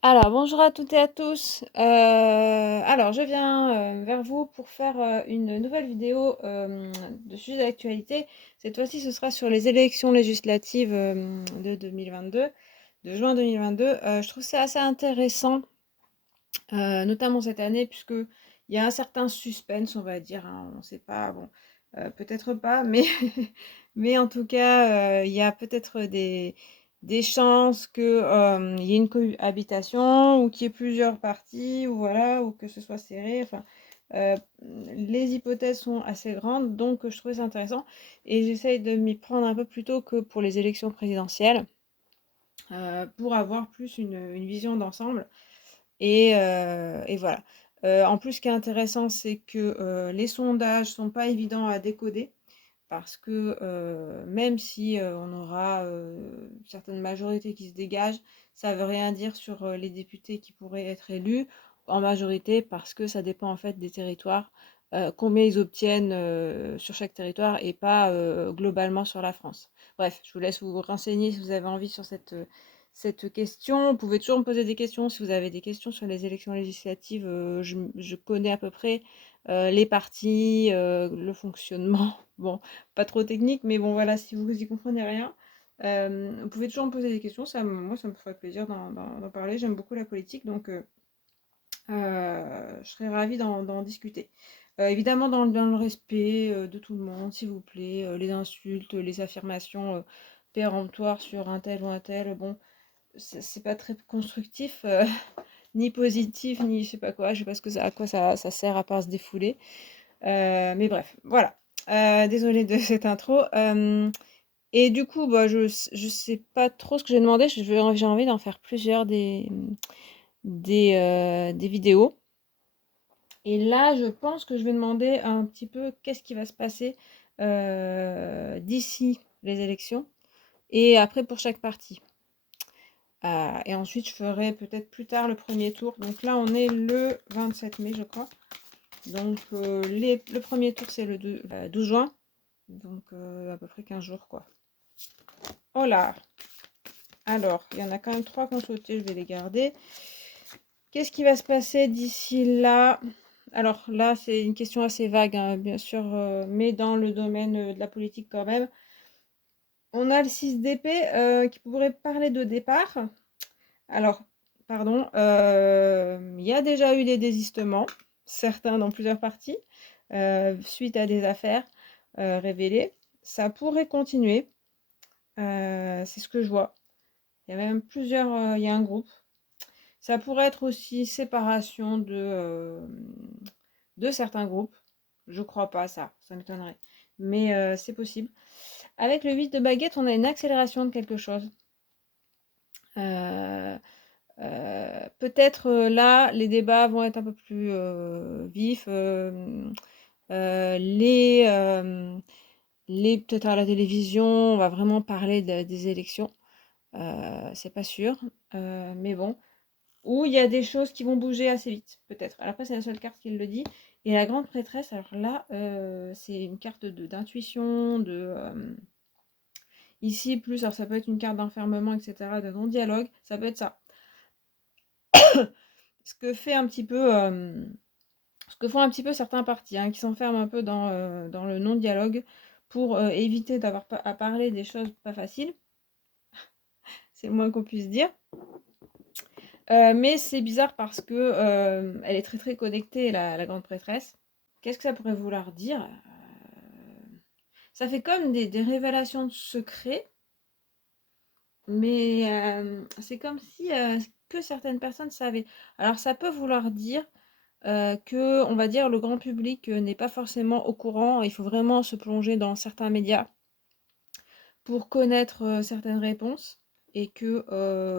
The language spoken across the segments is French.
Alors, bonjour à toutes et à tous. Alors, je viens vers vous pour faire une nouvelle vidéo de sujet d'actualité. Cette fois-ci, ce sera sur les élections législatives de 2022, de juin 2022. Je trouve ça assez intéressant, notamment cette année, puisque il y a un certain suspense, on va dire, hein. On ne sait pas, bon, peut-être pas, mais, mais en tout cas, il y a peut-être des chances que, il y ait une cohabitation ou qu'il y ait plusieurs partis ou voilà, ou que ce soit serré. Enfin, heu, les hypothèses sont assez grandes, donc je trouvais ça intéressant et j'essaye de m'y prendre un peu plus tôt que pour les élections présidentielles, pour avoir plus une vision d'ensemble et voilà. En plus, ce qui est intéressant, c'est que, les sondages sont pas évidents à décoder parce que, même si, on aura, certaines majorités qui se dégagent, ça veut rien dire sur, les députés qui pourraient être élus en majorité parce que ça dépend en fait des territoires, combien ils obtiennent, sur chaque territoire et pas, globalement sur la France. Bref, je vous laisse vous renseigner si vous avez envie sur cette question. Vous pouvez toujours me poser des questions si vous avez des questions sur les élections législatives, je connais à peu près, les partis, le fonctionnement. Bon, pas trop technique, mais bon voilà, si vous y comprenez rien, vous pouvez toujours me poser des questions, moi ça me ferait plaisir d'en parler, j'aime beaucoup la politique, donc je serais ravie d'en discuter. Évidemment dans le respect de tout le monde, s'il vous plaît, les insultes, les affirmations péremptoires sur un tel ou un tel, bon, c'est pas très constructif, ni positif, ni je sais pas quoi, je sais pas à quoi ça sert à part se défouler. Mais bref, voilà. Désolée de cette intro. Et du coup, bah, je sais pas trop ce que j'ai demandé. J'ai envie d'en faire plusieurs des vidéos. Et là, je pense que je vais demander un petit peu qu'est-ce qui va se passer d'ici les élections et après pour chaque parti. Et ensuite, je ferai peut-être plus tard le premier tour. Donc là, on est le 27 mai, je crois. Donc le premier tour, c'est le 12 juin. Donc à peu près 15 jours, quoi. Oh là! Alors, il y en a quand même 3 qui ont sauté, je vais les garder. Qu'est-ce qui va se passer d'ici là? Alors là, c'est une question assez vague, hein, bien sûr, mais dans le domaine de la politique quand même. On a le 6 d'épée qui pourrait parler de départ. Alors, pardon, il y a déjà eu des désistements, certains dans plusieurs parties, suite à des affaires révélées. Ça pourrait continuer, c'est ce que je vois. Il y a même plusieurs, il y a un groupe. Ça pourrait être aussi séparation de certains groupes. Je crois pas à ça, ça m'étonnerait. Mais c'est possible. Avec le 8 de baguette, on a une accélération de quelque chose. Euh, Peut-être là, les débats vont être un peu plus vifs. Peut-être à la télévision, on va vraiment parler des élections. C'est pas sûr. Mais bon. Ou il y a des choses qui vont bouger assez vite, peut-être. Alors après, c'est la seule carte qui le dit. Et la grande prêtresse, alors là, c'est une carte d'intuition, ici, plus, alors ça peut être une carte d'enfermement, etc., de non-dialogue, ça peut être ça. Ce que fait un petit peu, ce que font un petit peu certains partis, hein, qui s'enferment un peu dans le non-dialogue pour éviter d'avoir à parler des choses pas faciles, c'est le moins qu'on puisse dire. Mais c'est bizarre parce que elle est très très connectée, la grande prêtresse. Qu'est-ce que ça pourrait vouloir dire? Ça fait comme des révélations de secrets, mais c'est comme si que certaines personnes savaient. Alors ça peut vouloir dire que, on va dire, le grand public n'est pas forcément au courant. Il faut vraiment se plonger dans certains médias pour connaître certaines réponses et que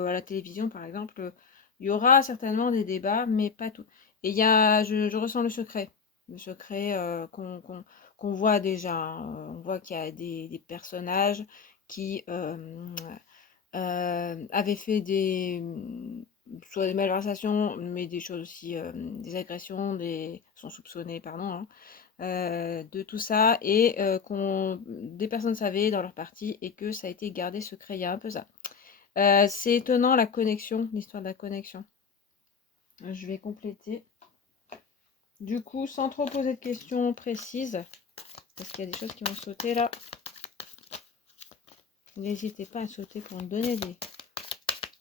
à la télévision, par exemple, il y aura certainement des débats, mais pas tout. Et je ressens le secret qu'on voit déjà, hein. On voit qu'il y a des personnages qui avaient fait soit des malversations, mais des choses aussi, des agressions, sont soupçonnés, pardon, hein, de tout ça et des personnes savaient dans leur parti et que ça a été gardé secret. Il y a un peu ça. C'est étonnant la connexion, l'histoire de la connexion. Je vais compléter. Du coup, sans trop poser de questions précises, parce qu'il y a des choses qui vont sauter là. N'hésitez pas à sauter pour me donner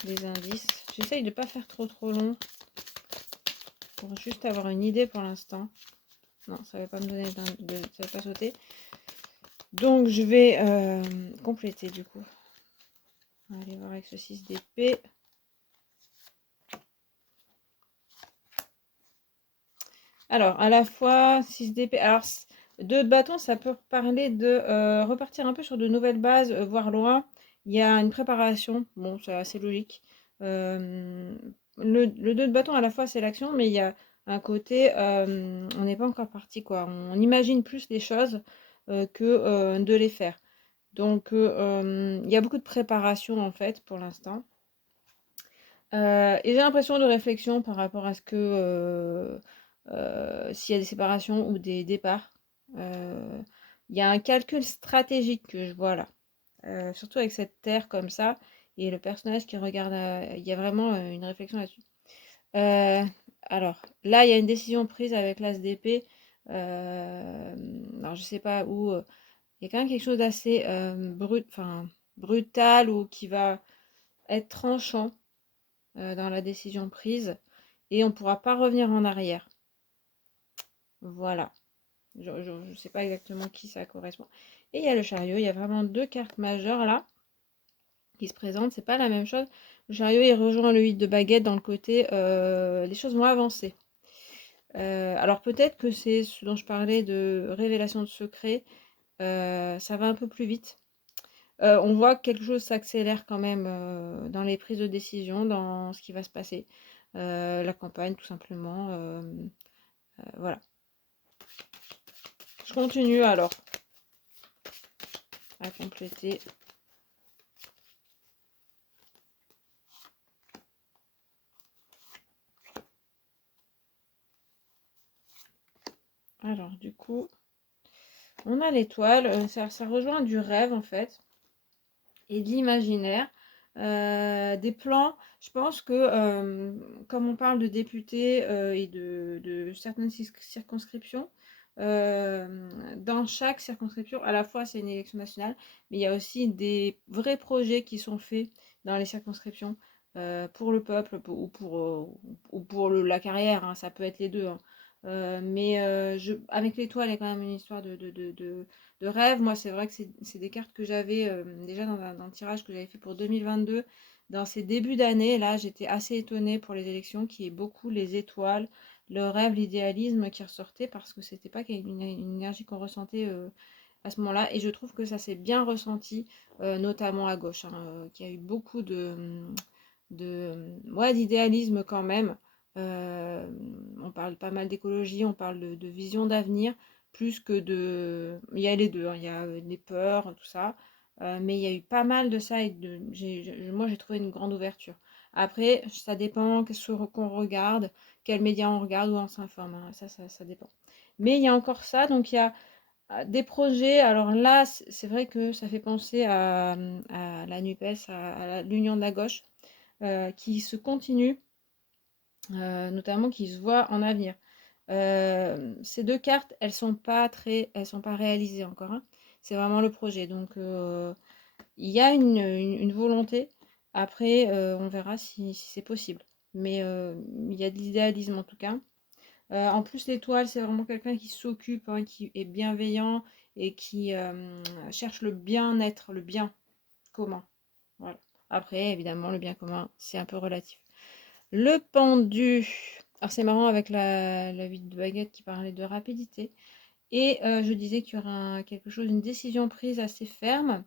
des indices. J'essaye de ne pas faire trop long, pour juste avoir une idée pour l'instant. Non, ça ne va pas me donner ça ne va pas sauter. Donc je vais compléter du coup. On va aller voir avec ce 6 d'épée. Alors, à la fois 6 d'épée. Alors, 2 de bâton, ça peut parler de repartir un peu sur de nouvelles bases, voire loin. Il y a une préparation. Bon, c'est assez logique. Le 2 de bâton, à la fois, c'est l'action, mais il y a un côté, on n'est pas encore parti, quoi. On imagine plus les choses que de les faire. Donc, il y a beaucoup de préparation, en fait, pour l'instant. Et j'ai l'impression de réflexion par rapport à ce que s'il y a des séparations ou des départs. Il y a un calcul stratégique que je vois là. Surtout avec cette terre comme ça. Et le personnage qui regarde, il y a vraiment une réflexion là-dessus. Euh, alors, là, il y a une décision prise avec l'as d'épée. Alors, je sais pas où. Il y a quand même quelque chose d'assez brutal ou qui va être tranchant dans la décision prise. Et on ne pourra pas revenir en arrière. Voilà. Je ne sais pas exactement qui ça correspond. Et il y a le chariot. Il y a vraiment 2 cartes majeures là qui se présentent. C'est pas la même chose. Le chariot, il rejoint le 8 de baguette dans le côté les choses vont avancer. Alors peut-être que c'est ce dont je parlais de révélation de secret. Ça va un peu plus vite. On voit que quelque chose s'accélère quand même dans les prises de décision, dans ce qui va se passer. La campagne, tout simplement. Voilà. Je continue alors à compléter. Alors, du coup, on a l'étoile. Ça rejoint du rêve, en fait, et de l'imaginaire. Des plans, je pense que, comme on parle de députés et de certaines circonscriptions, dans chaque circonscription, à la fois c'est une élection nationale, mais il y a aussi des vrais projets qui sont faits dans les circonscriptions pour le peuple ou pour la carrière, hein, ça peut être les deux. Hein. Mais avec l'étoile, il y a quand même une histoire de rêve. Moi, c'est vrai que c'est des cartes que j'avais déjà dans le tirage que j'avais fait pour 2022. Dans ces débuts d'année, là, j'étais assez étonnée pour les élections, qui est beaucoup les étoiles, le rêve, l'idéalisme qui ressortait, parce que c'était pas une énergie qu'on ressentait à ce moment-là. Et je trouve que ça s'est bien ressenti, notamment à gauche, hein, qu'il y a eu beaucoup ouais, d'idéalisme quand même. On parle pas mal d'écologie, on parle de vision d'avenir, plus que de... Il y a les deux, hein, il y a les peurs, tout ça. Mais il y a eu pas mal de ça et moi j'ai trouvé une grande ouverture. Après, ça dépend ce qu'on regarde, quels médias on regarde ou on s'informe, hein, ça dépend. Mais il y a encore ça, donc il y a des projets. Alors là, c'est vrai que ça fait penser à la NUPES, à l'Union de la gauche, qui se continue, notamment qui se voit en avenir. Ces 2 cartes, elles sont pas réalisées encore, hein. C'est vraiment le projet. Donc il y a une volonté. Après, on verra si c'est possible. Mais il y a de l'idéalisme en tout cas. En plus, l'étoile, c'est vraiment quelqu'un qui s'occupe, hein, qui est bienveillant et qui cherche le bien-être, le bien commun. Voilà. Après, évidemment, le bien commun, c'est un peu relatif. Le pendu. Alors, c'est marrant avec la 8 de baguette qui parlait de rapidité. Et je disais qu'il y aura quelque chose, une décision prise assez ferme.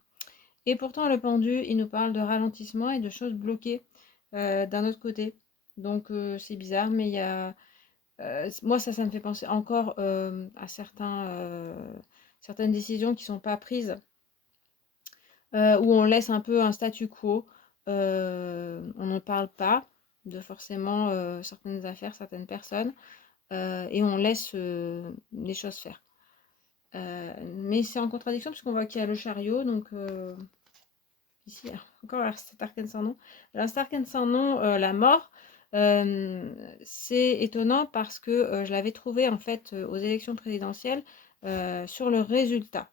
Et pourtant, le pendu, il nous parle de ralentissement et de choses bloquées d'un autre côté. Donc, c'est bizarre, mais il y a. Moi, ça me fait penser encore à certaines décisions qui ne sont pas prises, où on laisse un peu un statu quo. On ne parle pas de forcément certaines affaires, certaines personnes, et on laisse les choses faire. Mais c'est en contradiction puisqu'on voit qu'il y a le chariot, donc ici, encore cet arcane sans nom. Alors, cet arcane sans nom, la mort, c'est étonnant parce que je l'avais trouvé en fait aux élections présidentielles sur le résultat.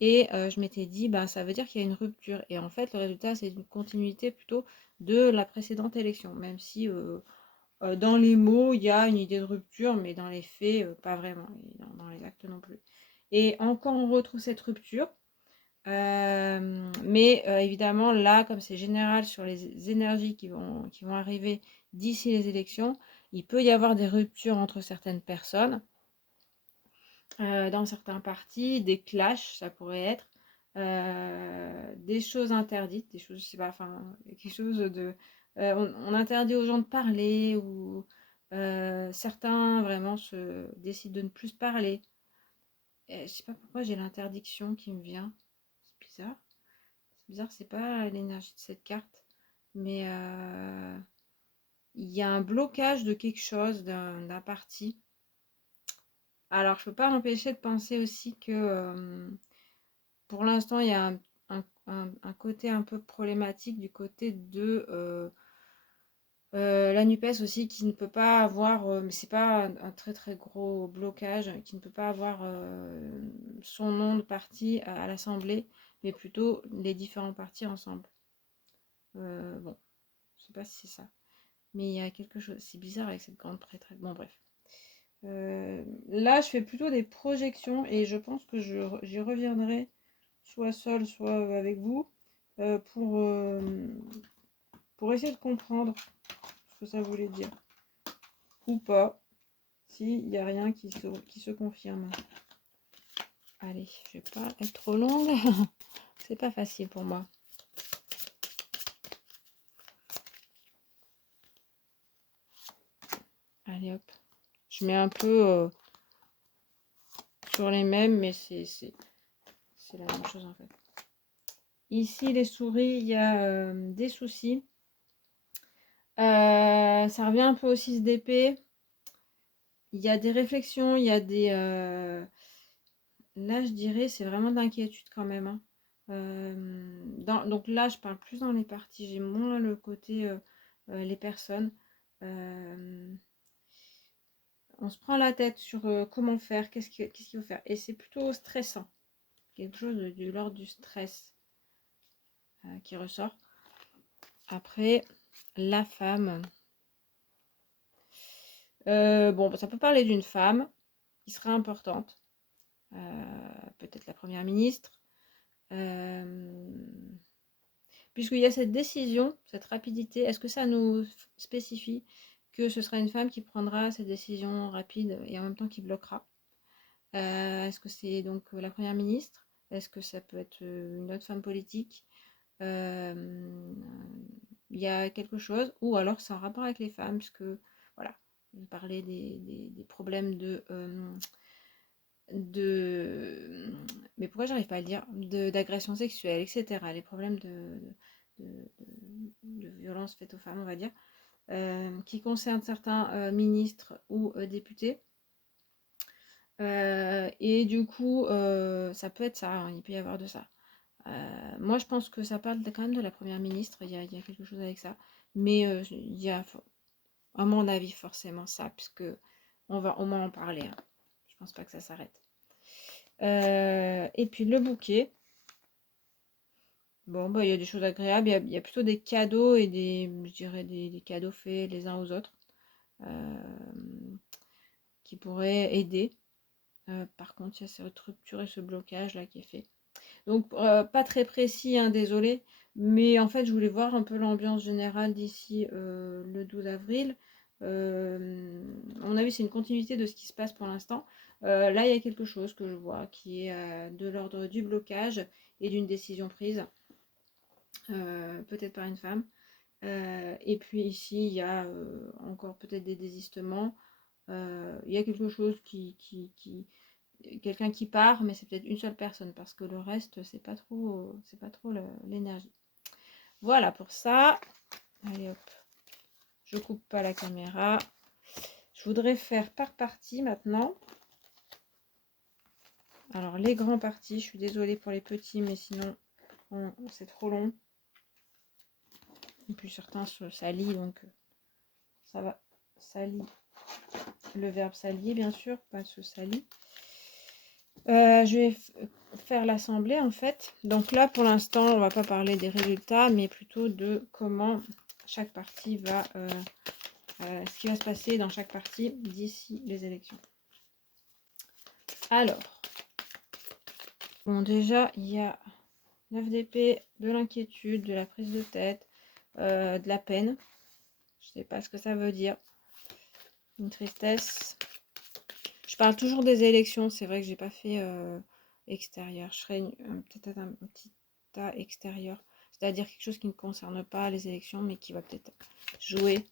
Et je m'étais dit, ben, ça veut dire qu'il y a une rupture. Et en fait, le résultat, c'est une continuité plutôt de la précédente élection, même si dans les mots, il y a une idée de rupture, mais dans les faits, pas vraiment, et dans les actes non plus. Et encore, on retrouve cette rupture. Mais évidemment, là, comme c'est général sur les énergies qui vont arriver d'ici les élections, il peut y avoir des ruptures entre certaines personnes, dans certains partis, des clashs, ça pourrait être, des choses interdites, des choses, je sais pas, enfin, quelque chose de... on interdit aux gens de parler, ou certains vraiment décident de ne plus parler. Et je sais pas pourquoi j'ai l'interdiction qui me vient, c'est bizarre. C'est bizarre, c'est pas l'énergie de cette carte, mais il y a un blocage de quelque chose, d'un parti. Alors, je peux pas m'empêcher de penser aussi que pour l'instant, il y a un côté un peu problématique du côté de la NUPES aussi, qui ne peut pas avoir, mais c'est pas un très très gros blocage, qui ne peut pas avoir son nom de parti à l'Assemblée, mais plutôt les différents partis ensemble. Bon, je sais pas si c'est ça. Mais il y a quelque chose, c'est bizarre avec cette grande prêtresse. Bon, bref. Là, je fais plutôt des projections et je pense que j'y reviendrai soit seule, soit avec vous euh, pour, euh, pour essayer de comprendre ce que ça voulait dire. Ou pas, s'il n'y a rien qui se confirme. Allez, je vais pas être trop longue. C'est pas facile pour moi. Allez hop. Je mets un peu sur les mêmes, mais c'est la même chose en fait. Ici, les souris, il y a des soucis. Ça revient un peu au 6 d'épée. Il y a des réflexions, il y a des... Là, je dirais, c'est vraiment de l'inquiétude quand même, hein. Donc là, je parle plus dans les parties. J'ai moins le côté les personnes. Euh, on se prend la tête sur comment faire, qu'est-ce qu'il faut faire. Et c'est plutôt stressant. Quelque chose de l'ordre du stress qui ressort. Après, la femme. Bon, ça peut parler d'une femme qui sera importante. Peut-être la première ministre. Puisqu'il y a cette décision, cette rapidité, est-ce que ça nous spécifie que ce sera une femme qui prendra cette décision rapide et en même temps qui bloquera? Est-ce que c'est donc la première ministre? Est-ce que ça peut être une autre femme politique? Il y a quelque chose, ou alors c'est en rapport avec les femmes, puisque voilà, on parlait des problèmes mais pourquoi j'arrive pas à le dire, d'agression sexuelle, etc. Les problèmes de, de violence faite aux femmes, on va dire, qui concernent certains ministres ou députés. Et du coup, ça peut être ça, hein, il peut y avoir de ça. Moi, je pense que ça parle quand même de la première ministre, il y a quelque chose avec ça. Mais il y a, à mon avis, forcément ça, puisque on va au moins en parler, hein. Je pense pas que ça s'arrête. Et puis le bouquet. Bon, bah, il y a des choses agréables. Il y a plutôt des cadeaux et je dirais des cadeaux faits les uns aux autres qui pourraient aider. Par contre, il y a cette rupture et ce blocage là qui est fait. Donc, pas très précis, hein, désolé. Mais en fait, je voulais voir un peu l'ambiance générale d'ici le 12 avril. À mon avis, c'est une continuité de ce qui se passe pour l'instant. Là, il y a quelque chose que je vois qui est de l'ordre du blocage et d'une décision prise, peut-être par une femme. Et puis ici, il y a encore peut-être des désistements. Il y a quelque chose quelqu'un qui part, mais c'est peut-être une seule personne parce que le reste, c'est pas trop l'énergie. Voilà pour ça. Allez hop, je coupe pas la caméra. Je voudrais faire par partie maintenant. Alors les grands parties, je suis désolée pour les petits, mais sinon c'est trop long. Et puis certains se s'allient, donc ça va. S'allie, le verbe s'allier, bien sûr, pas se salit. Je vais faire l'assemblée en fait. Donc là, pour l'instant, on va pas parler des résultats, mais plutôt de comment chaque partie va, ce qui va se passer dans chaque partie d'ici les élections. Alors, bon, déjà, il y a 9 d'épée, de l'inquiétude, de la prise de tête, de la peine. Je sais pas ce que ça veut dire. Une tristesse. Je parle toujours des élections, c'est vrai que j'ai pas fait extérieur. Je ferai peut-être un petit tas extérieur, c'est-à-dire quelque chose qui ne concerne pas les élections, mais qui va peut-être jouer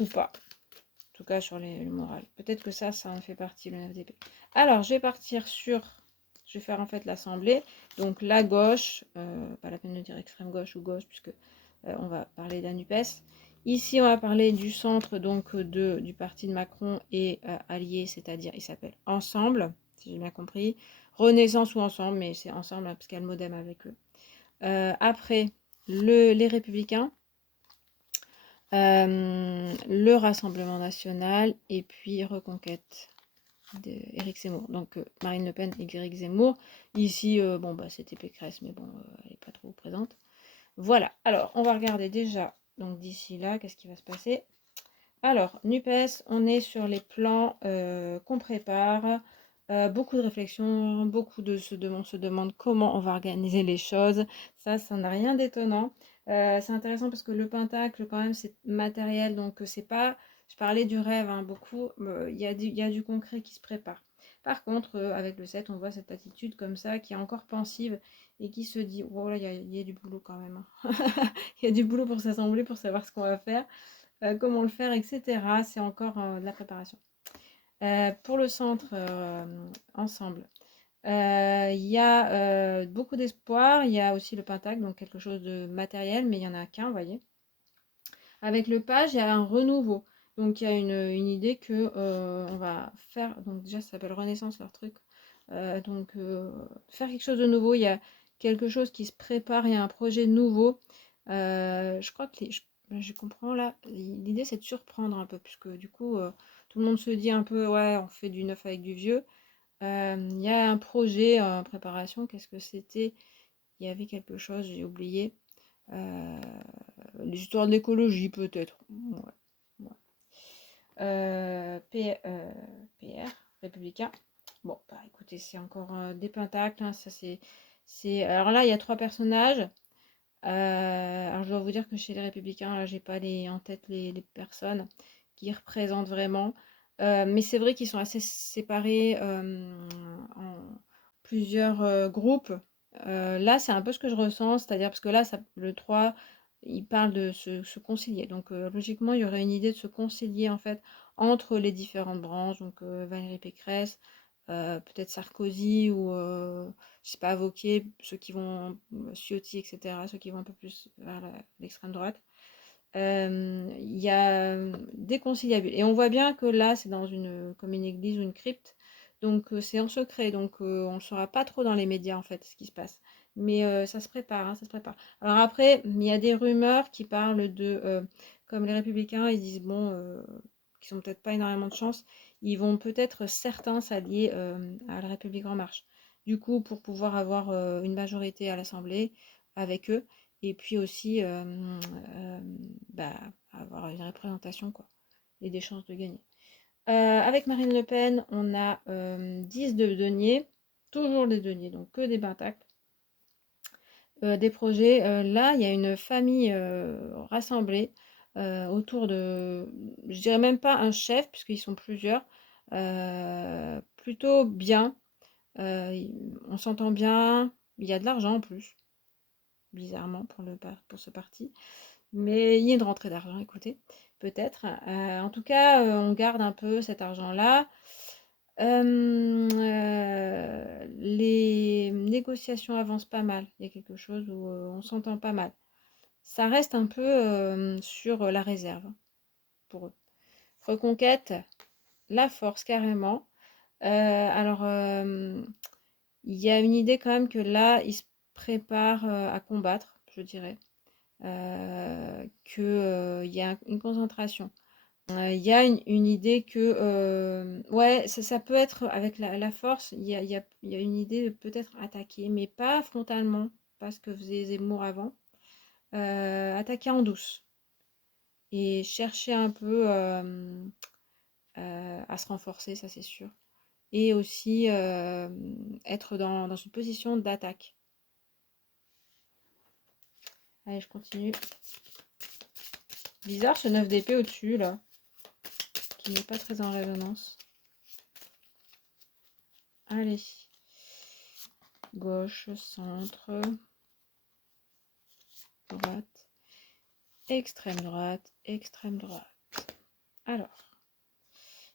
ou pas. En tout cas sur le moral. Peut-être que ça en fait partie, le 9 d'épée. Alors, je vais partir sur... Je vais faire en fait l'assemblée. Donc la gauche, pas la peine de dire extrême gauche ou gauche, puisque on va parler de la NUPES. Ici, on va parler du centre donc du parti de Macron et allié, c'est-à-dire il s'appelle Ensemble, si j'ai bien compris. Renaissance ou Ensemble, mais c'est Ensemble hein, parce qu'il y a le modem avec eux. Après, les Républicains, le Rassemblement National et puis Reconquête d'Éric Zemmour. Donc Marine Le Pen et Éric Zemmour. Ici, bon, bah, c'était Pécresse, mais bon, elle n'est pas trop présente. Voilà, alors on va regarder déjà, donc d'ici là, qu'est-ce qui va se passer. Alors, NUPES, on est sur les plans qu'on prépare, beaucoup de réflexions, beaucoup de on se demande comment on va organiser les choses, ça n'a rien d'étonnant. C'est intéressant parce que le pentacle, quand même, c'est matériel, donc c'est pas, je parlais du rêve, hein, beaucoup, il y a du concret qui se prépare. Par contre, avec le 7, on voit cette attitude comme ça, qui est encore pensive, et qui se dit, oh là, il y a du boulot quand même. Hein. Il y a du boulot pour s'assembler, pour savoir ce qu'on va faire. Comment le faire, etc. C'est encore de la préparation. Pour le centre, ensemble, il y a beaucoup d'espoir. Il y a aussi le pentacle, donc quelque chose de matériel, mais il n'y en a qu'un, vous voyez. Avec le page, il y a un renouveau. Donc il y a une idée que on va faire, donc déjà ça s'appelle Renaissance leur truc. Donc faire quelque chose de nouveau, il y a quelque chose qui se prépare, il y a un projet nouveau. Je crois que je comprends là, l'idée c'est de surprendre un peu, puisque du coup tout le monde se dit un peu ouais on fait du neuf avec du vieux. Il y a un projet en préparation, qu'est-ce que c'était? Il y avait quelque chose, j'ai oublié. Euh, L'histoire de l'écologie, peut-être. Ouais. Ouais. PR, républicain. Bon, bah écoutez, c'est encore des pentacles. Hein, ça, Alors là, il y a 3 personnages. Alors je dois vous dire que chez les républicains, là, j'ai pas en tête les personnes qui représentent vraiment. Mais c'est vrai qu'ils sont assez séparés en plusieurs groupes. Là, c'est un peu ce que je ressens, c'est-à-dire parce que là, le 3, il parle de se concilier. Donc, logiquement, il y aurait une idée de se concilier en fait entre les différentes branches. Donc, Valérie Pécresse, peut-être Sarkozy ou je sais pas, Wauquiez, ceux qui vont, Ciotti, etc., ceux qui vont un peu plus vers l'extrême droite. Il y a des conciliabules. Et on voit bien que là, c'est comme une église ou une crypte. Donc, c'est en secret. Donc, on ne saura pas trop dans les médias, en fait, ce qui se passe. Mais ça se prépare, hein, ça se prépare. Alors après, il y a des rumeurs qui parlent comme les Républicains, ils disent, bon, qui sont peut-être pas énormément de chance, ils vont peut-être certains s'allier à la République en marche. Du coup, pour pouvoir avoir une majorité à l'Assemblée avec eux, et puis aussi bah, avoir une représentation quoi, et des chances de gagner. Avec Marine Le Pen, on a 10 de deniers, toujours des deniers, donc que des pentacles. Des projets, là, il y a une famille rassemblée autour de, je dirais même pas un chef, puisqu'ils sont plusieurs, plutôt bien. On s'entend bien, il y a de l'argent en plus, bizarrement pour ce parti. Mais il y a une rentrée d'argent, écoutez, peut-être. En tout cas, on garde un peu cet argent-là. Les négociations avancent pas mal. Il y a quelque chose où on s'entend pas mal. Ça reste un peu sur la réserve pour eux. Reconquête, la force carrément. Alors, il y a une idée quand même que là, ils se préparent à combattre, je dirais. qu'il y a une concentration. Il y a une idée que, ouais, ça peut être avec la force, il y a une idée de peut-être attaquer, mais pas frontalement, pas ce que faisait Zemmour avant. Attaquer en douce et chercher un peu à se renforcer, ça c'est sûr. Et aussi être dans une position d'attaque. Allez, je continue. Bizarre ce 9 d'épée au-dessus, là, qui n'est pas très en résonance. Allez. Gauche, centre, droite, extrême droite, extrême droite. Alors,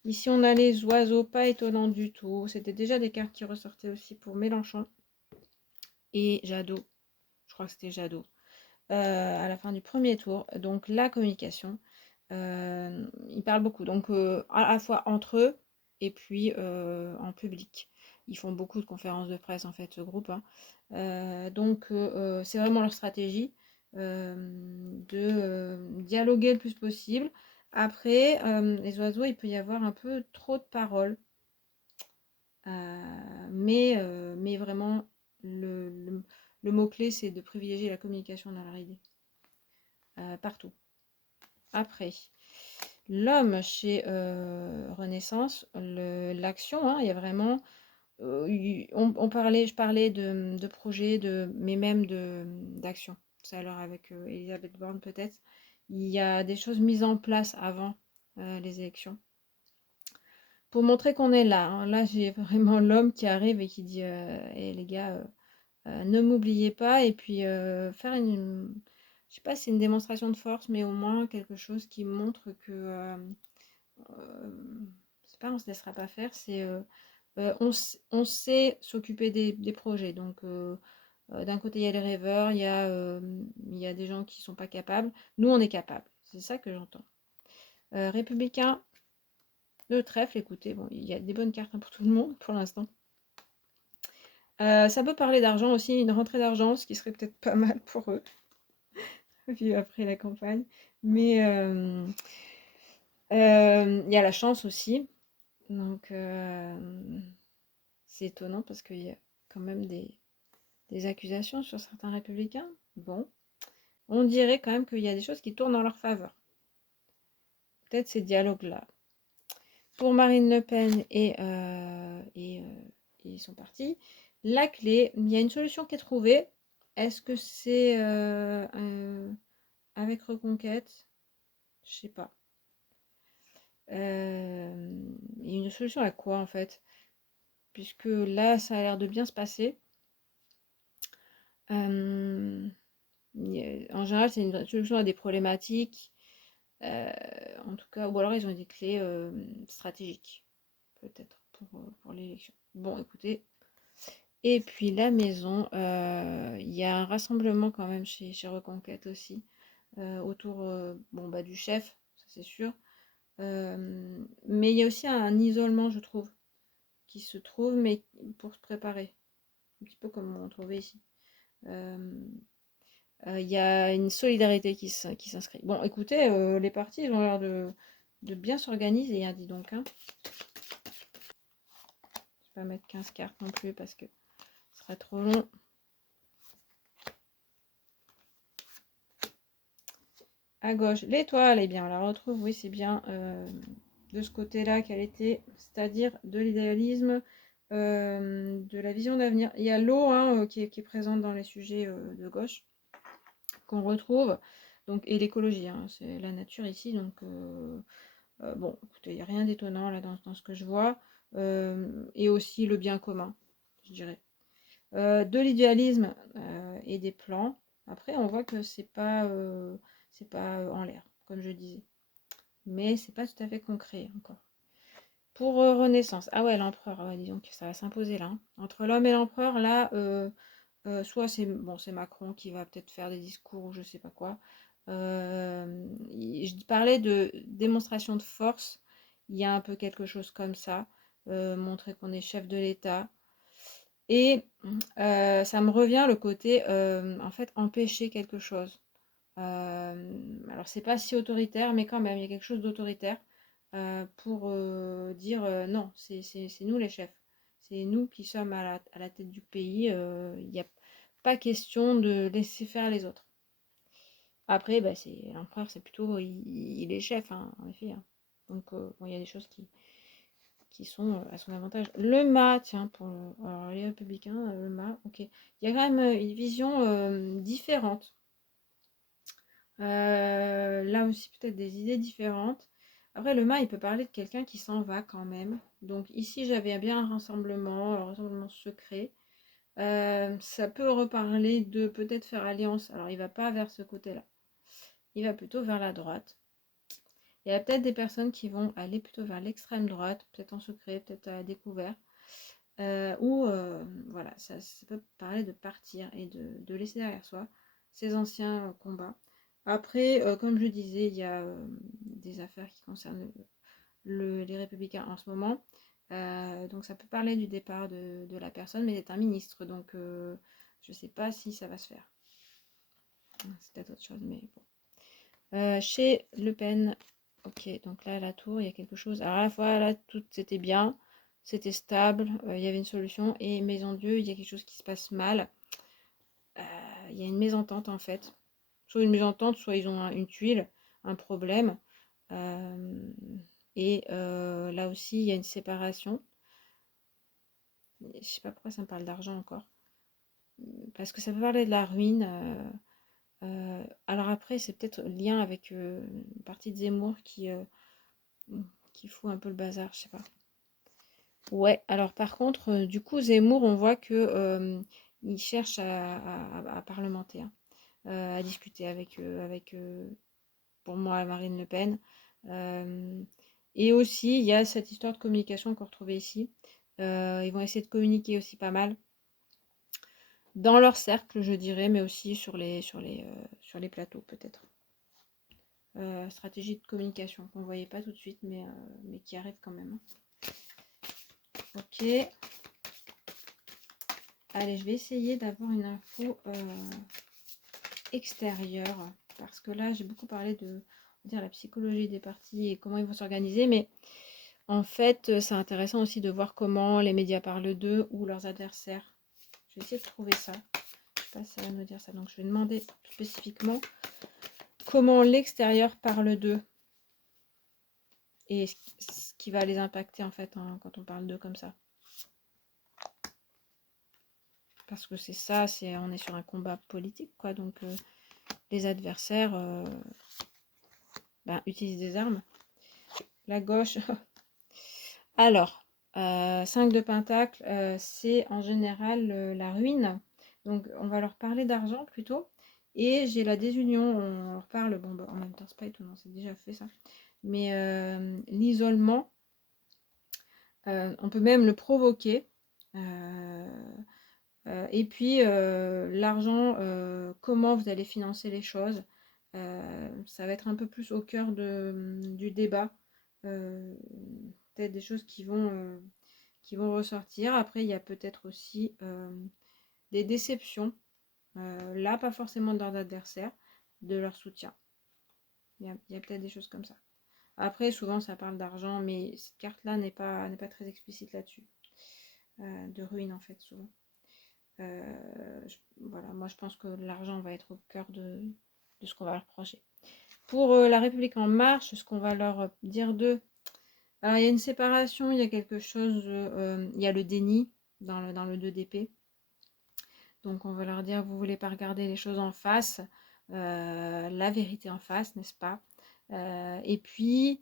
ici on a les oiseaux, pas étonnant du tout. C'était déjà des cartes qui ressortaient aussi pour Mélenchon et Jadot. Je crois que c'était Jadot. À la fin du premier tour. Donc la communication, ils parlent beaucoup. Donc à la fois entre eux et puis en public. Ils font beaucoup de conférences de presse en fait, ce groupe. Hein. Donc c'est vraiment leur stratégie de dialoguer le plus possible. Après, les oiseaux, il peut y avoir un peu trop de paroles. Mais vraiment, le mot-clé, c'est de privilégier la communication dans leur idée. Partout. Après, l'homme chez Renaissance, l'action, hein, il y a vraiment... je parlais de projets, mais même d'action. Tout à l'heure avec Elisabeth Borne peut-être. Il y a des choses mises en place avant les élections. Pour montrer qu'on est là. Hein. Là, j'ai vraiment l'homme qui arrive et qui dit hey, les gars, ne m'oubliez pas. Et puis faire je sais pas si c'est une démonstration de force, mais au moins quelque chose qui montre que c'est pas on se laissera pas faire, c'est on sait s'occuper des projets. Donc d'un côté il y a les rêveurs, il y a des gens qui sont pas capables. Nous on est capables. C'est ça que j'entends. Républicain, le trèfle, écoutez, bon, il y a des bonnes cartes hein, pour tout le monde pour l'instant. Ça peut parler d'argent aussi, une rentrée d'argent, ce qui serait peut-être pas mal pour eux, vu après la campagne. Mais il y a la chance aussi. Donc c'est étonnant parce qu'il y a quand même des accusations sur certains républicains. Bon, on dirait quand même qu'il y a des choses qui tournent en leur faveur. Peut-être ces dialogues-là. Pour Marine Le Pen et son parti, la clé, il y a une solution qui est trouvée. Est-ce que c'est avec Reconquête? Je sais pas. Il y a une solution à quoi en fait? Puisque là, ça a l'air de bien se passer. En général, c'est une solution à des problématiques. En tout cas, ou alors ils ont des clés stratégiques, peut-être, pour l'élection. Bon, écoutez. Et puis la maison, il y a un rassemblement quand même chez Reconquête aussi, autour bon, bah, du chef, ça c'est sûr. Mais il y a aussi un isolement, je trouve, qui se trouve, mais pour se préparer. Un petit peu comme on trouvait ici. Il y a une solidarité qui s'inscrit. Bon, écoutez, les partis, ils ont l'air de bien s'organiser, hein, dis donc. Hein. Je vais pas mettre 15 cartes non plus parce que ce serait trop long. À gauche, l'étoile, eh bien, on la retrouve, oui, c'est bien de ce côté-là qu'elle était, c'est-à-dire de l'idéalisme, de la vision d'avenir. Il y a l'eau hein, qui est présente dans les sujets de gauche qu'on retrouve, donc, et l'écologie, hein, c'est la nature ici, donc bon, écoutez, il n'y a rien d'étonnant là dans ce que je vois, et aussi le bien commun, je dirais. De l'idéalisme et des plans. Après, on voit que c'est pas en l'air, comme je disais. Mais c'est pas tout à fait concret encore. Pour Renaissance, ah ouais, l'empereur, ouais, disons que ça va s'imposer là. Hein. Entre l'homme et l'empereur, là, soit c'est bon, c'est Macron qui va peut-être faire des discours ou je sais pas quoi. Je parlais de démonstration de force. Il y a un peu quelque chose comme ça. Montrer qu'on est chef de l'État. Et ça me revient le côté, en fait, empêcher quelque chose. Alors c'est pas si autoritaire, mais quand même, il y a quelque chose d'autoritaire pour dire non, c'est nous les chefs. C'est nous qui sommes à la tête du pays. Il n'y a pas question de laisser faire les autres. Après, bah, c'est l'empereur, c'est plutôt, il est chef, hein, en effet, hein. Donc, bon, il y a des choses qui sont à son avantage. Le mât, tiens, alors, les républicains, le mât, ok. Il y a quand même une vision différente. Là aussi, peut-être des idées différentes. Après, le mât, il peut parler de quelqu'un qui s'en va quand même. Donc, ici, j'avais bien un rassemblement secret. Ça peut reparler de peut-être faire alliance. Alors, il va pas vers ce côté-là. Il va plutôt vers la droite. Il y a peut-être des personnes qui vont aller plutôt vers l'extrême droite, peut-être en secret, peut-être à découvert. Ou voilà, ça peut parler de partir et de laisser derrière soi ces anciens combats. Après, comme je disais, il y a des affaires qui concernent les républicains en ce moment. Donc ça peut parler du départ de la personne, mais c'est un ministre, donc je ne sais pas si ça va se faire. C'est peut-être autre chose, mais bon. Chez Le Pen, ok, donc là, la tour, il y a quelque chose. Alors à la fois, là, tout c'était bien, c'était stable, il y avait une solution. Et Maison Dieu, il y a quelque chose qui se passe mal. Il y a une mésentente, en fait. Soit une mésentente, soit ils ont une tuile, un problème. Et là aussi, il y a une séparation. Je sais pas pourquoi ça me parle d'argent encore. Parce que ça peut parler de la ruine. Alors après, c'est peut-être lien avec une partie de Zemmour qui fout un peu le bazar, je sais pas. Ouais, alors par contre, du coup, Zemmour, on voit que il cherche à parlementer, hein, à discuter avec pour moi, Marine Le Pen. Et aussi, il y a cette histoire de communication qu'on retrouvait ici. Ils vont essayer de communiquer aussi pas mal dans leur cercle, je dirais, mais aussi sur les plateaux, peut-être. Stratégie de communication qu'on ne voyait pas tout de suite, mais qui arrive quand même. Ok. Allez, je vais essayer d'avoir une info extérieure, parce que là, j'ai beaucoup parlé de la psychologie des partis et comment ils vont s'organiser, mais en fait, c'est intéressant aussi de voir comment les médias parlent d'eux ou leurs adversaires. Je vais essayer de trouver ça. Je ne sais pas si ça va nous dire ça. Donc, je vais demander spécifiquement comment l'extérieur parle d'eux et ce qui va les impacter, en fait, hein, quand on parle d'eux comme ça. Parce que c'est ça, on est sur un combat politique, quoi. Donc, les adversaires utilisent des armes. La gauche. Alors, 5 de pentacle, c'est en général la ruine. Donc, on va leur parler d'argent plutôt. Et j'ai la désunion, on leur parle, bon, bah, en même temps, c'est pas étonnant, c'est déjà fait ça. Mais l'isolement, on peut même le provoquer. Et puis, l'argent, comment vous allez financer les choses, ça va être un peu plus au cœur du débat. Peut-être des choses qui vont ressortir. Après, il y a peut-être aussi des déceptions. Là, pas forcément de leurs adversaires, de leur soutien. Il y a peut-être des choses comme ça. Après, souvent, ça parle d'argent, mais cette carte-là n'est pas très explicite là-dessus. De ruine, en fait, souvent. Voilà, moi, je pense que l'argent va être au cœur de ce qu'on va leur reprocher. Pour la République en marche, ce qu'on va leur dire d'eux, alors, il y a une séparation, il y a quelque chose, il y a le déni dans le 2 d'épée. Donc, on va leur dire, vous ne voulez pas regarder les choses en face, la vérité en face, n'est-ce pas? Et puis,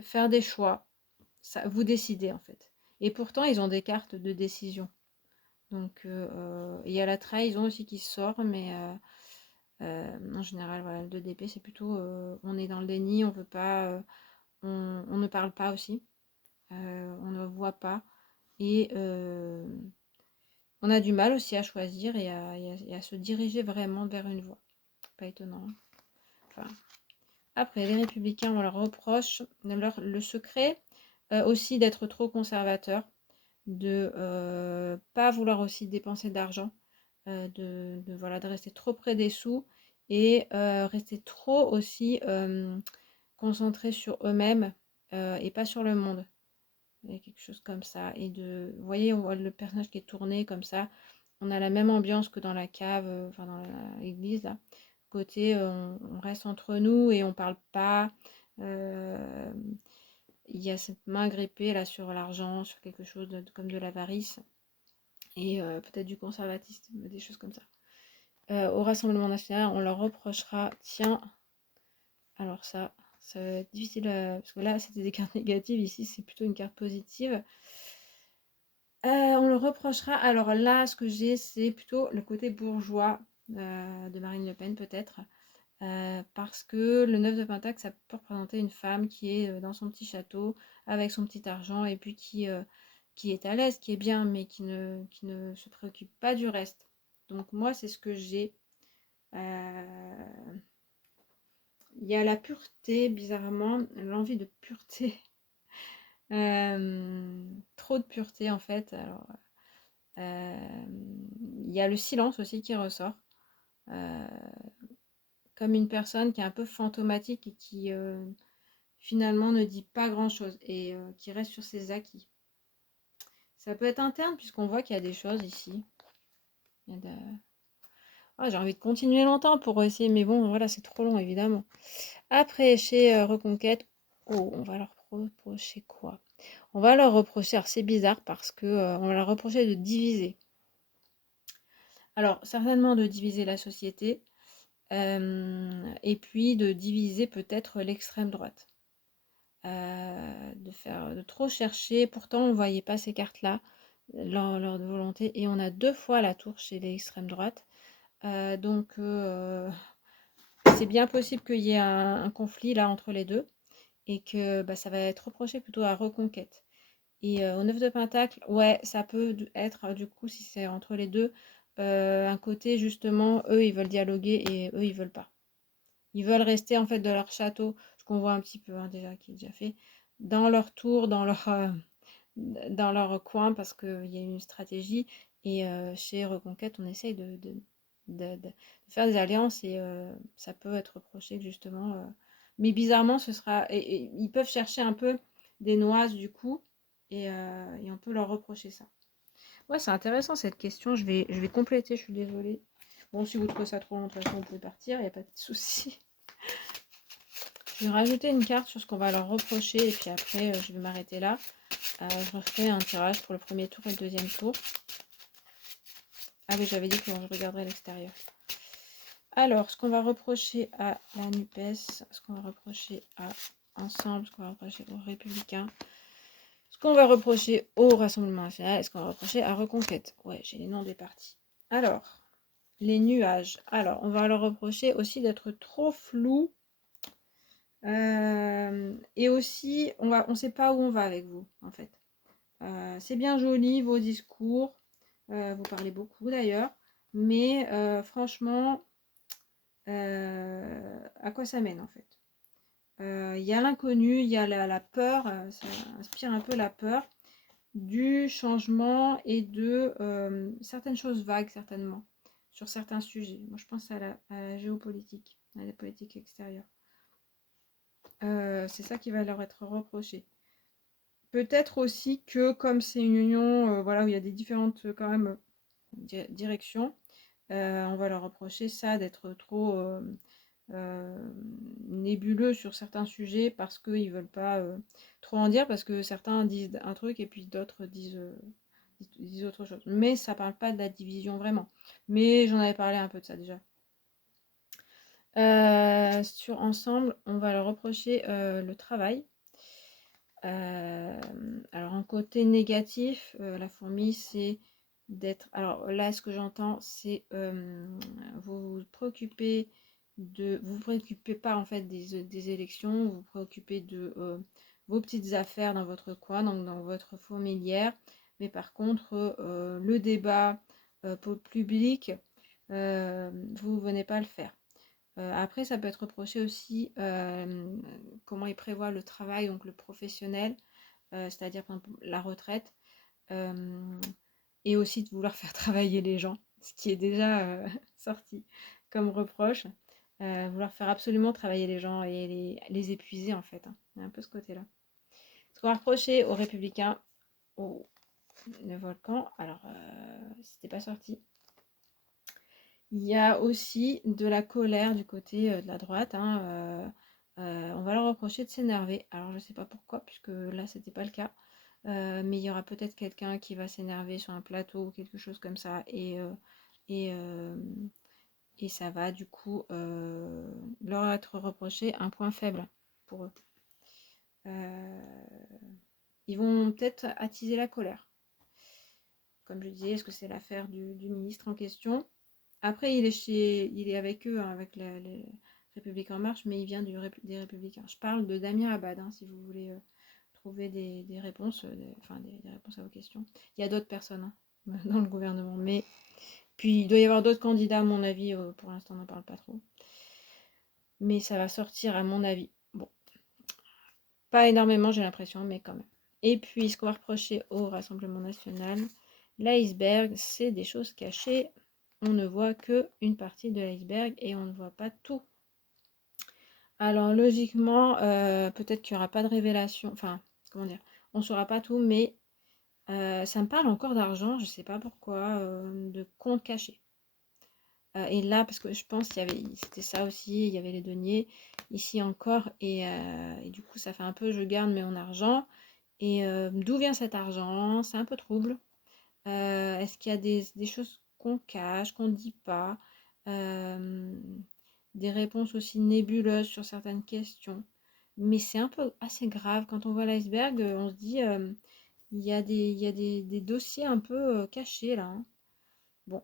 faire des choix. Ça, vous décidez, en fait. Et pourtant, ils ont des cartes de décision. Donc, il y a la trahison aussi qui sort, mais en général, voilà, le 2 d'épée, c'est plutôt, on est dans le déni, on veut pas, on ne parle pas aussi. On ne voit pas et on a du mal aussi à choisir et à se diriger vraiment vers une voie. Pas étonnant, hein. Enfin, après, les républicains, on leur reproche le secret aussi d'être trop conservateur, de pas vouloir aussi dépenser d'argent, voilà, de rester trop près des sous et rester trop aussi concentrés sur eux-mêmes et pas sur le monde. Il y a quelque chose comme ça. Et vous voyez, on voit le personnage qui est tourné comme ça. On a la même ambiance que dans la cave, enfin dans l'église là. Côté, on reste entre nous et on parle pas. Euh, il y a cette main grippée là sur l'argent, sur quelque chose comme de l'avarice et peut-être du conservatisme, des choses comme ça. Au Rassemblement national, on leur reprochera, tiens, alors ça va être difficile, parce que là c'était des cartes négatives, ici c'est plutôt une carte positive. On le reprochera, alors là ce que j'ai c'est plutôt le côté bourgeois de Marine Le Pen peut-être, parce que le 9 de Pentacle ça peut représenter une femme qui est dans son petit château avec son petit argent et puis qui est à l'aise, qui est bien, mais qui ne se préoccupe pas du reste. Donc moi c'est ce que j'ai. Il y a la pureté, bizarrement, l'envie de pureté. Trop de pureté en fait. Alors, il y a le silence aussi qui ressort. Euh, comme une personne qui est un peu fantomatique et qui finalement ne dit pas grand-chose et qui reste sur ses acquis. Ça peut être interne puisqu'on voit qu'il y a des choses ici. Il y a de... Ah, j'ai envie de continuer longtemps pour essayer, mais bon, voilà, c'est trop long évidemment. Après, chez Reconquête, oh, on va leur reprocher quoi? On va leur reprocher, alors c'est bizarre parce que on va leur reprocher de diviser. Alors, certainement de diviser la société, et puis de diviser peut-être l'extrême droite. De trop chercher, pourtant on ne voyait pas ces cartes-là, leur volonté, et on a 2 fois la tour chez l'extrême droite. Donc c'est bien possible qu'il y ait un conflit là entre les deux, et que bah, ça va être reproché plutôt à Reconquête. Et au 9 de Pentacle, ouais, ça peut être, du coup, si c'est entre les deux, un côté justement, eux, ils veulent dialoguer et eux, ils veulent pas. Ils veulent rester en fait de leur château, ce qu'on voit un petit peu hein, déjà, qui est déjà fait, dans leur tour, dans leur coin, parce qu'il y a une stratégie. Et chez Reconquête, on essaye de faire des alliances et ça peut être reproché justement. Mais bizarrement, ce sera. Et ils peuvent chercher un peu des noises du coup, et on peut leur reprocher ça. Ouais, c'est intéressant cette question. Je vais compléter, je suis désolée. Bon, si vous trouvez ça trop long, de toute façon, vous pouvez partir, il n'y a pas de souci. Je vais rajouter une carte sur ce qu'on va leur reprocher et puis après, je vais m'arrêter là. Je referai un tirage pour le premier tour et le deuxième tour. Ah oui, j'avais dit que je regarderais l'extérieur. Alors, ce qu'on va reprocher à la NUPES, ce qu'on va reprocher à Ensemble, ce qu'on va reprocher aux Républicains, ce qu'on va reprocher au Rassemblement national et ce qu'on va reprocher à Reconquête. Ouais, j'ai les noms des partis. Alors, les nuages. Alors, on va leur reprocher aussi d'être trop flou. Et aussi, on ne sait pas où on va avec vous, en fait. C'est bien joli, vos discours. Vous parlez beaucoup, d'ailleurs. Mais franchement, à quoi ça mène, en fait? Il y a l'inconnu, il y a la peur. Ça inspire un peu la peur du changement et de certaines choses vagues, certainement, sur certains sujets. Moi, je pense à la géopolitique, à la politique extérieure. C'est ça qui va leur être reproché. Peut-être aussi que comme c'est une union voilà, où il y a des différentes quand même directions, on va leur reprocher ça d'être trop nébuleux sur certains sujets parce qu'ils ne veulent pas trop en dire, parce que certains disent un truc et puis d'autres disent autre chose. Mais ça parle pas de la division vraiment. Mais j'en avais parlé un peu de ça déjà. Sur Ensemble, on va leur reprocher le travail. Alors un côté négatif, la fourmi, c'est d'être... Alors là, ce que j'entends, c'est vous vous préoccupez vous préoccupez pas en fait des élections, vous vous préoccupez de vos petites affaires dans votre coin, donc dans votre fourmilière. Mais par contre, le débat public, vous venez pas le faire. Après, ça peut être reproché aussi comment il prévoit le travail, donc le professionnel, c'est-à-dire par exemple, la retraite, et aussi de vouloir faire travailler les gens, ce qui est déjà sorti comme reproche. vouloir faire absolument travailler les gens et les épuiser en fait, hein. Il y a un peu ce côté-là. Ce qu'on va reprocher aux Républicains, au le volcan, alors c'était pas sorti. Il y a aussi de la colère du côté de la droite, hein, on va leur reprocher de s'énerver. Alors je sais pas pourquoi, puisque là c'était pas le cas. Mais il y aura peut-être quelqu'un qui va s'énerver sur un plateau ou quelque chose comme ça. Et, euh, et ça va du coup leur être reproché un point faible pour eux. Euh, Ils vont peut-être attiser la colère. Comme je disais, est-ce que c'est l'affaire du ministre en question? Après, il est avec eux, hein, avec les Républicains en marche, mais il vient des Républicains. Je parle de Damien Abad, hein, si vous voulez trouver des réponses, des réponses à vos questions. Il y a d'autres personnes, hein, dans le gouvernement, mais puis il doit y avoir d'autres candidats, à mon avis. Pour l'instant, on n'en parle pas trop. Mais ça va sortir, à mon avis. Bon, pas énormément, j'ai l'impression, mais quand même. Et puis, ce qu'on va reprocher au Rassemblement national, l'iceberg, c'est des choses cachées. On ne voit qu'une partie de l'iceberg et on ne voit pas tout. Alors, logiquement, peut-être qu'il n'y aura pas de révélation. Enfin, comment dire, on ne saura pas tout, mais ça me parle encore d'argent, je ne sais pas pourquoi, de comptes cachés. Et là, parce que je pense qu'il y avait, c'était ça aussi, il y avait les deniers, ici encore, et du coup, ça fait un peu je garde mais en argent. Et d'où vient cet argent? C'est un peu trouble. Est-ce qu'il y a des choses qu'on cache, qu'on ne dit pas? Euh, des réponses aussi nébuleuses sur certaines questions. Mais c'est un peu assez grave. Quand on voit l'iceberg, on se dit, il y a des dossiers un peu cachés là, hein. Bon,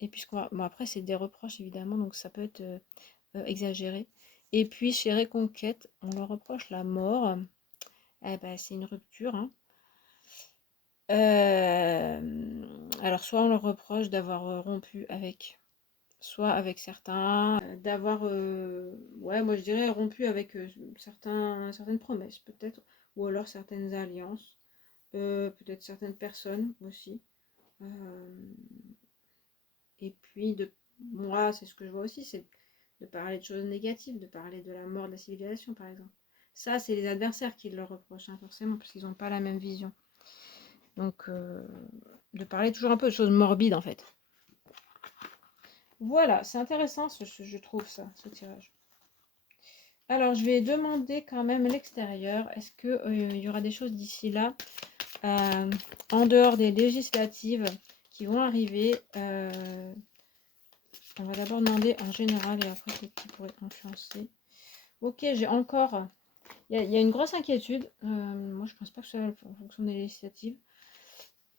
et puis bon, après, c'est des reproches évidemment, donc ça peut être exagéré. Et puis chez Reconquête, on leur reproche la mort. Eh ben, c'est une rupture, hein. Alors, soit on leur reproche d'avoir rompu avec, soit avec certains, d'avoir, ouais, moi je dirais rompu avec certaines promesses, peut-être, ou alors certaines alliances, peut-être certaines personnes aussi. Euh, et puis, moi, c'est ce que je vois aussi, c'est de parler de choses négatives, de parler de la mort de la civilisation, par exemple. Ça, c'est les adversaires qui le reprochent, hein, forcément, parce qu'ils n'ont pas la même vision. Donc, de parler toujours un peu de choses morbides, en fait. Voilà, c'est intéressant, je trouve ça, ce tirage. Alors, je vais demander quand même l'extérieur. Est-ce qu'il y aura des choses d'ici là, en dehors des législatives qui vont arriver? On va d'abord demander en général et après ce qui pourrait influencer. Ok, j'ai encore... Il y a une grosse inquiétude. Moi, je pense pas que ce soit en fonction des législatives.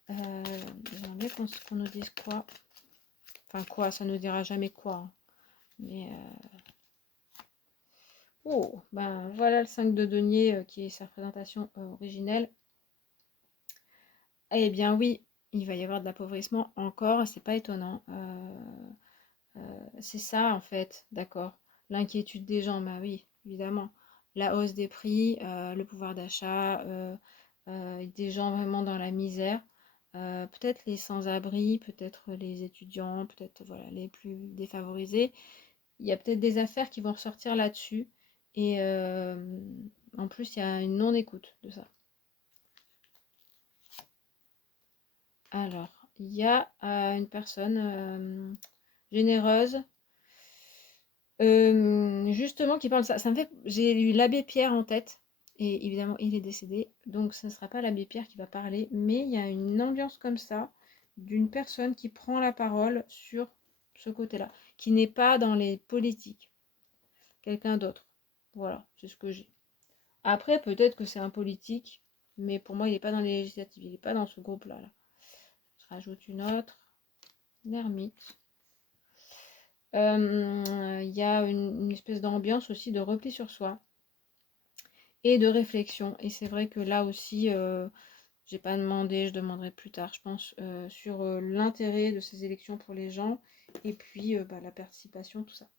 J'aimerais bien qu'on nous dise quoi. Enfin, quoi, ça ne nous dira jamais quoi, hein. Mais... Oh, ben voilà le 5 de denier qui est sa représentation originelle. Eh bien oui, il va y avoir de l'appauvrissement encore, c'est pas étonnant. C'est ça en fait, d'accord. L'inquiétude des gens, bah oui, évidemment. La hausse des prix, le pouvoir d'achat, des gens vraiment dans la misère. Peut-être les sans-abri, peut-être les étudiants, peut-être voilà, les plus défavorisés. Il y a peut-être des affaires qui vont ressortir là-dessus. Et en plus, il y a une non-écoute de ça. Alors, il y a une personne généreuse, justement, qui parle de ça. Ça me fait, j'ai eu l'abbé Pierre en tête, et évidemment, il est décédé, donc ce ne sera pas l'abbé Pierre qui va parler, mais il y a une ambiance comme ça, d'une personne qui prend la parole sur ce côté-là, qui n'est pas dans les politiques, quelqu'un d'autre. Voilà, c'est ce que j'ai. Après, peut-être que c'est un politique, mais pour moi, il n'est pas dans les législatives, il n'est pas dans ce groupe-là, là. Je rajoute une autre, l'ermite. Il y a une espèce d'ambiance aussi de repli sur soi et de réflexion. Et c'est vrai que là aussi, j'ai pas demandé, je demanderai plus tard, je pense, sur l'intérêt de ces élections pour les gens et puis bah, la participation, tout ça.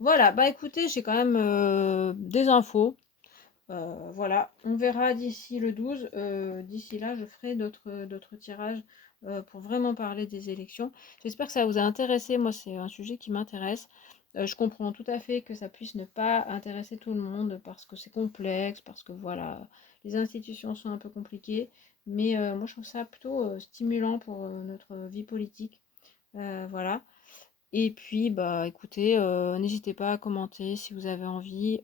Voilà, bah écoutez, j'ai quand même des infos. Voilà, on verra d'ici le 12. D'ici là, je ferai d'autres tirages pour vraiment parler des élections. J'espère que ça vous a intéressé. Moi, c'est un sujet qui m'intéresse. Je comprends tout à fait que ça puisse ne pas intéresser tout le monde parce que c'est complexe, parce que voilà, les institutions sont un peu compliquées, mais moi je trouve ça plutôt stimulant pour notre vie politique. Voilà. Et puis, bah écoutez, n'hésitez pas à commenter si vous avez envie.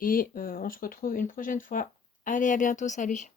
Et on se retrouve une prochaine fois. Allez, à bientôt, salut!